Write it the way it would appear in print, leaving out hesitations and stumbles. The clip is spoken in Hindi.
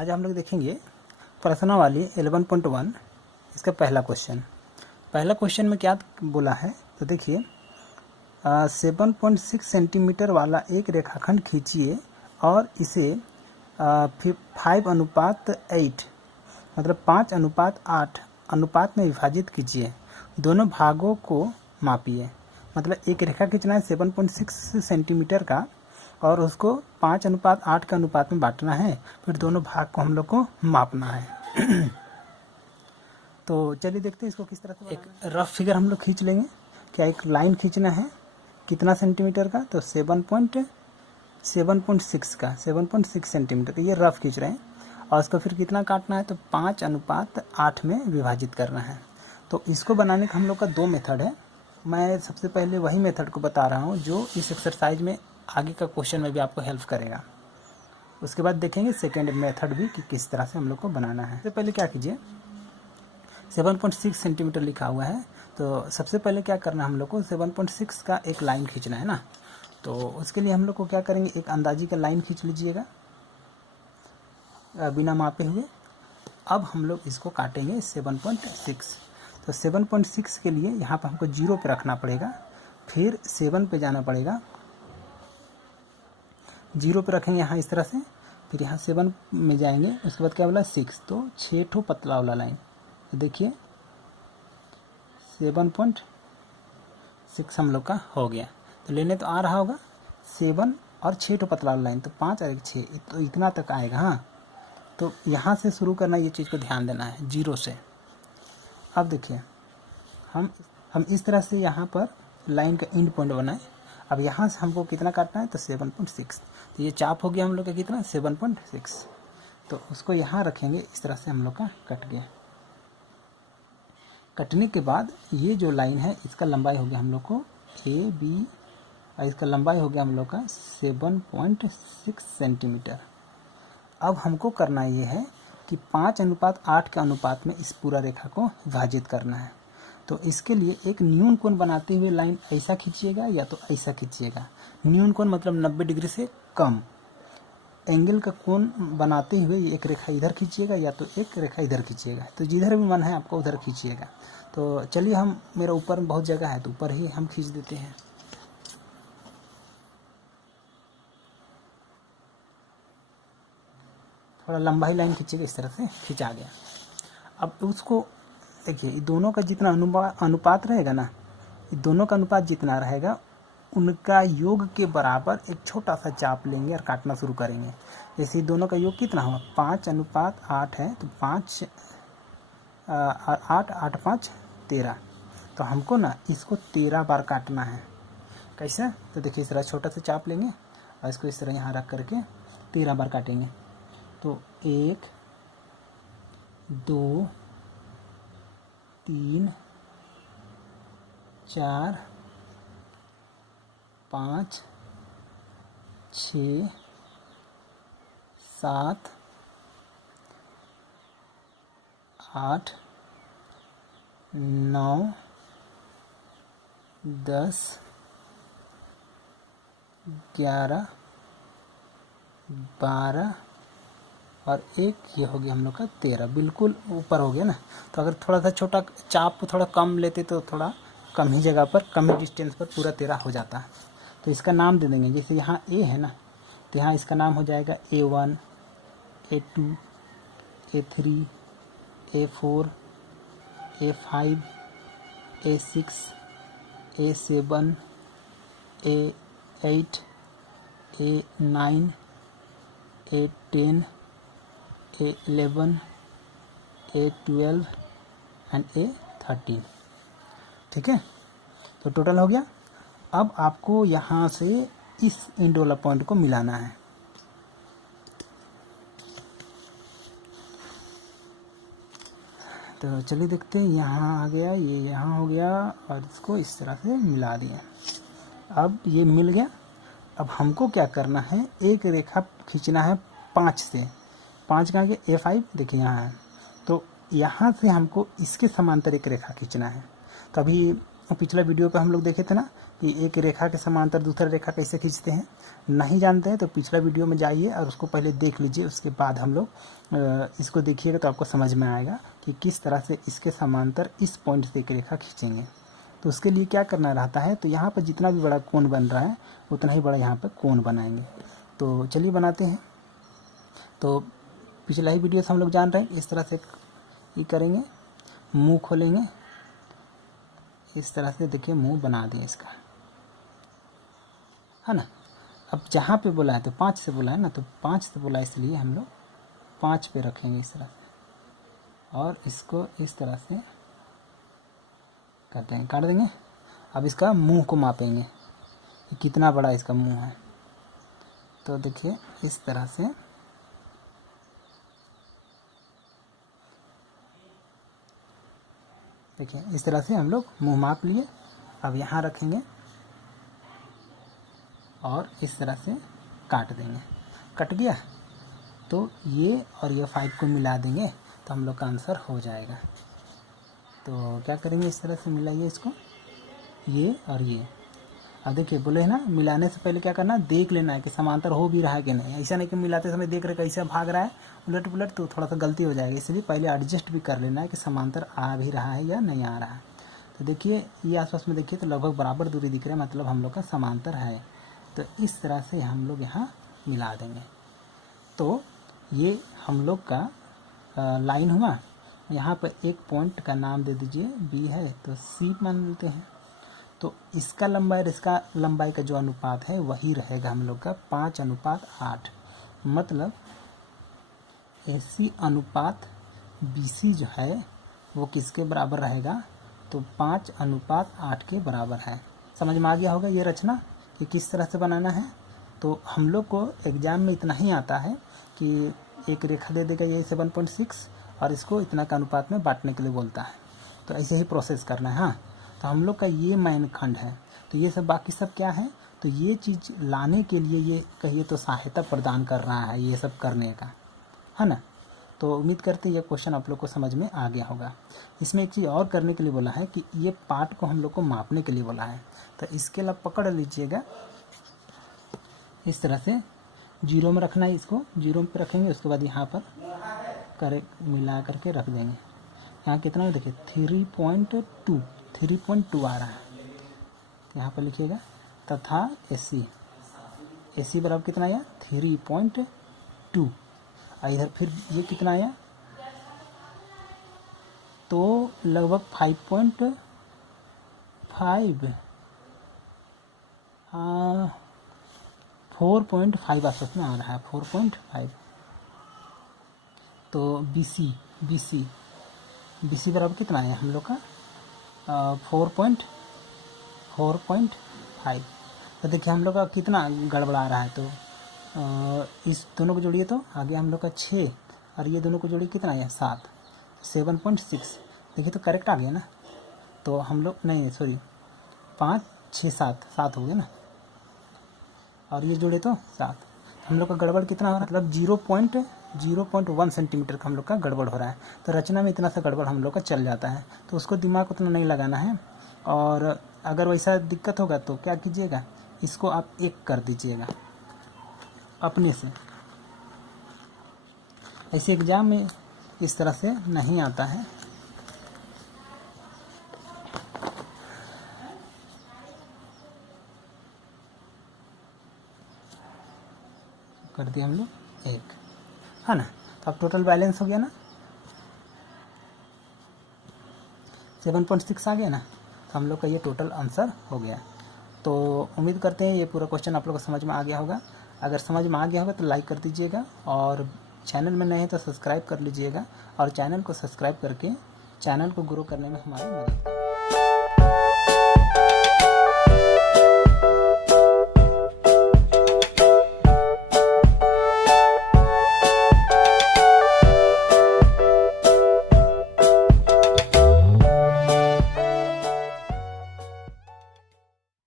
आज हम लोग देखेंगे प्रश्नावली 11.1 इसका पहला क्वेश्चन में क्या बोला है। तो देखिए 7.6 सेंटीमीटर वाला एक रेखाखंड खींचिए और इसे 5:8 मतलब 5:8 अनुपात में विभाजित कीजिए। दोनों भागों को मापिए। मतलब एक रेखा खींचना है 7.6 सेंटीमीटर का और उसको 5:8 के अनुपात में बांटना है, फिर दोनों भाग को हम लोग को मापना है। तो चलिए देखते हैं इसको किस तरह से। एक रफ फिगर हम लोग खींच लेंगे। क्या एक लाइन खींचना है कितना सेंटीमीटर का, तो 7.6 सेंटीमीटर ये रफ खींच रहे हैं और इसको फिर कितना काटना है, तो 5:8 में विभाजित करना है। तो इसको बनाने का हम लोग का दो मेथड है। मैं सबसे पहले वही मेथड को बता रहा हूँ जो इस एक्सरसाइज में आगे का क्वेश्चन में भी आपको हेल्प करेगा। उसके बाद देखेंगे सेकेंड मेथड भी कि किस तरह से हम लोग को बनाना है। सबसे पहले क्या कीजिए, 7.6 सेंटीमीटर लिखा हुआ है, तो सबसे पहले क्या करना है हम लोग को 7.6 का एक लाइन खींचना है ना। तो उसके लिए हम लोग को क्या करेंगे, एक अंदाजी का लाइन खींच लीजिएगा बिना मापे हुए। अब हम लोग इसको काटेंगे 7.6। तो 7.6 के लिए यहाँ पर हमको 0 पे रखना पड़ेगा, फिर 7 पे जाना पड़ेगा, 0 पे रखेंगे यहाँ इस तरह से, फिर यहाँ 7 में जाएंगे। उसके बाद क्या बोला 6, तो 6 ठो पतला वाला लाइन। तो देखिए 7.6 हम लोग का हो गया। तो लेने तो आ रहा होगा 7 और 6 ठो पतला वाला लाइन, तो 5 और 1 6, तो इतना तक आएगा। हाँ, तो यहाँ से शुरू करना, ये चीज़ को ध्यान देना है 0 से। अब देखिए हम इस तरह से यहाँ पर लाइन का एंड पॉइंट बनाए। अब यहाँ से हमको कितना काटना है, तो 7.6। तो ये चाप हो गया हम लोग का कितना, 7.6। तो उसको यहाँ रखेंगे इस तरह से, हम लोग का कट गया। कटने के बाद ये जो लाइन है इसका लंबाई हो गया हम लोग को AB और इसका लंबाई हो गया हम लोग का 7.6 सेंटीमीटर। अब हमको करना ये है कि 5:8 के अनुपात में इस पूरा रेखा को विभाजित करना है। तो इसके लिए एक न्यून कोण बनाते हुए लाइन ऐसा खींचिएगा या तो ऐसा खींचिएगा। न्यून कोण मतलब 90 डिग्री से कम एंगल का कोण बनाते हुए एक रेखा इधर खींचिएगा या तो एक रेखा इधर खींचिएगा। तो जिधर भी मन है आपको उधर खींचिएगा। तो चलिए हम, मेरा ऊपर में बहुत जगह है तो ऊपर ही हम खींच देते हैं। थोड़ा लंबा ही लाइन खींचिएगा, इस तरह से खींचा गया। अब उसको देखिए, दोनों का जितना अनुपात रहेगा ना, दोनों का अनुपात जितना रहेगा उनका योग के बराबर एक छोटा सा चाप लेंगे और काटना शुरू करेंगे। जैसे दोनों का योग कितना हुआ, 5:8 है, तो 5 8 8 5 13। तो हमको ना इसको 13 बार काटना है। कैसे, तो देखिए इस तरह छोटा सा चाप लेंगे और इसको इस तरह यहाँ रख करके 13 बार काटेंगे। तो 1 2 3 4 5 6 7 8 9 10 11 12 और एक ये हो गया हम लोग का 13। बिल्कुल ऊपर हो गया ना। तो अगर थोड़ा सा छोटा चाप थोड़ा कम लेते तो थोड़ा कम ही जगह पर, कम ही डिस्टेंस पर पूरा 13 हो जाता है। तो इसका नाम दे देंगे। जैसे यहाँ A है ना, तो यहाँ इसका नाम हो जाएगा A1 A2 A3 A4 A5 A6 A7 A8 A9 A10 A11 A12 and A13। ठीक है, तो टोटल हो गया। अब आपको यहाँ से इस एंड वाला पॉइंट को मिलाना है। तो चलिए देखते हैं, यहाँ आ गया, ये यहाँ हो गया और इसको इस तरह से मिला दिया। अब ये मिल गया। अब हमको क्या करना है, एक रेखा खींचना है 5 से। 5 कहाँ के, A5 देखिए यहाँ है। तो यहाँ से हमको इसके समांतर एक रेखा खींचना है। तो अभी पिछला वीडियो पे हम लोग देखे थे ना कि एक रेखा के समांतर दूसरा रेखा कैसे खींचते हैं। नहीं जानते हैं तो पिछला वीडियो में जाइए और उसको पहले देख लीजिए, उसके बाद हम लोग इसको देखिएगा तो आपको समझ में आएगा कि किस तरह से इसके समांतर इस पॉइंट से एक रेखा खींचेंगे। तो उसके लिए क्या करना रहता है, तो यहाँ पर जितना भी बड़ा कोण बन रहा है उतना ही बड़ा यहाँ पर कोण बनाएंगे। तो चलिए बनाते हैं। तो पिछला ही वीडियो से हम लोग जान रहे हैं, इस तरह से ये करेंगे, मुंह खोलेंगे इस तरह से, देखिए मुंह बना दिए इसका, है ना। अब जहाँ पे बोला है तो 5 से बोला है ना, तो 5 से बोला इसलिए हम लोग 5 पे रखेंगे इस तरह से और इसको इस तरह से करते हैं, काट देंगे। अब इसका मुंह को मापेंगे कि कितना बड़ा इसका मुंह है। तो देखिए इस तरह से देखिए इस तरह से हम लोग मुंह माप लिए। अब यहाँ रखेंगे और इस तरह से काट देंगे। कट गया तो ये और ये 5 को मिला देंगे तो हम लोग का आंसर हो जाएगा। तो क्या करेंगे, इस तरह से मिलाइए इसको, ये और ये। अब देखिए बोले है ना, मिलाने से पहले क्या करना, देख लेना है कि समांतर हो भी रहा है कि नहीं। ऐसा नहीं कि मिलाते समय देख रहे कैसे भाग रहा है उलट पुलट, तो थोड़ा सा गलती हो जाएगी। इसलिए पहले एडजस्ट भी कर लेना है कि समांतर आ भी रहा है या नहीं आ रहा है। तो देखिए ये आसपास में देखिए तो लगभग बराबर दूरी दिख रहा है, मतलब हम लोग का समांतर है। तो इस तरह से हम लोग यहाँ मिला देंगे। तो ये हम लोग का लाइन हुआ। यहाँ पर एक पॉइंट का नाम दे दीजिए, बी है तो सी मान लेते हैं। तो इसका लंबाई और इसका लंबाई का जो अनुपात है वही रहेगा हम लोग का 5:8। मतलब AC अनुपात BC जो है वो किसके बराबर रहेगा, तो 5:8 के बराबर है। समझ में आ गया होगा ये रचना कि किस तरह से बनाना है। तो हम लोग को एग्ज़ाम में इतना ही आता है कि एक रेखा दे देगा ये 7.6 और इसको इतना का अनुपात में बांटने के लिए बोलता है। तो ऐसे ही प्रोसेस करना है। हाँ, तो हम लोग का ये मेन खंड है। तो ये सब बाकी सब क्या है, तो ये चीज़ लाने के लिए ये कहिए तो सहायता प्रदान कर रहा है ये सब करने का, है ना। तो उम्मीद करते हैं ये क्वेश्चन आप लोग को समझ में आ गया होगा। इसमें एक चीज़ और करने के लिए बोला है कि ये पार्ट को हम लोग को मापने के लिए बोला है। तो इसके लिए पकड़ लीजिएगा, इस तरह से 0 में रखना है, इसको 0 पे रखेंगे। उसके बाद यहाँ पर मिला करके रख देंगे। यहाँ कितना है देखिए 3.2 आ रहा है। यहाँ पर लिखिएगा तथा AC बराबर कितना आया 3.2। इधर फिर ये कितना आया, तो लगभग 5.5 4.5 आसपास में आ रहा है, 4.5। तो BC बराबर कितना है हम लोग का 4.5। तो देखिए हम लोग का कितना गड़बड़ा रहा है। तो इस दोनों को जोड़िए तो आगे हम लोग का 6 और ये दोनों को जोड़िए कितना है 7, 7.6। देखिए तो करेक्ट आ गया ना। तो हम लोग नहीं सॉरी 5 6 7 हो गया ना, और ये जोड़े तो 7। हम लोग का गड़बड़ कितना हो रहा है, मतलब 0.1 सेंटीमीटर का हम लोग का गड़बड़ हो रहा है। तो रचना में इतना सा गड़बड़ हम लोग का चल जाता है, तो उसको दिमाग उतना नहीं लगाना है। और अगर वैसा दिक्कत होगा तो क्या कीजिएगा, इसको आप 1 कर दीजिएगा अपने से। ऐसे एग्ज़ाम में इस तरह से नहीं आता है। कर दिया हम लोग 1, है ना। तो अब टोटल बैलेंस हो गया ना, 7.6 आ गया ना। तो हम लोग का ये टोटल आंसर हो गया। तो उम्मीद करते हैं ये पूरा क्वेश्चन आप लोग को समझ में आ गया होगा। अगर समझ में आ गया होगा तो लाइक कर दीजिएगा, और चैनल में नए हैं तो सब्सक्राइब कर लीजिएगा, और चैनल को सब्सक्राइब करके चैनल को ग्रो करने में हमारी मदद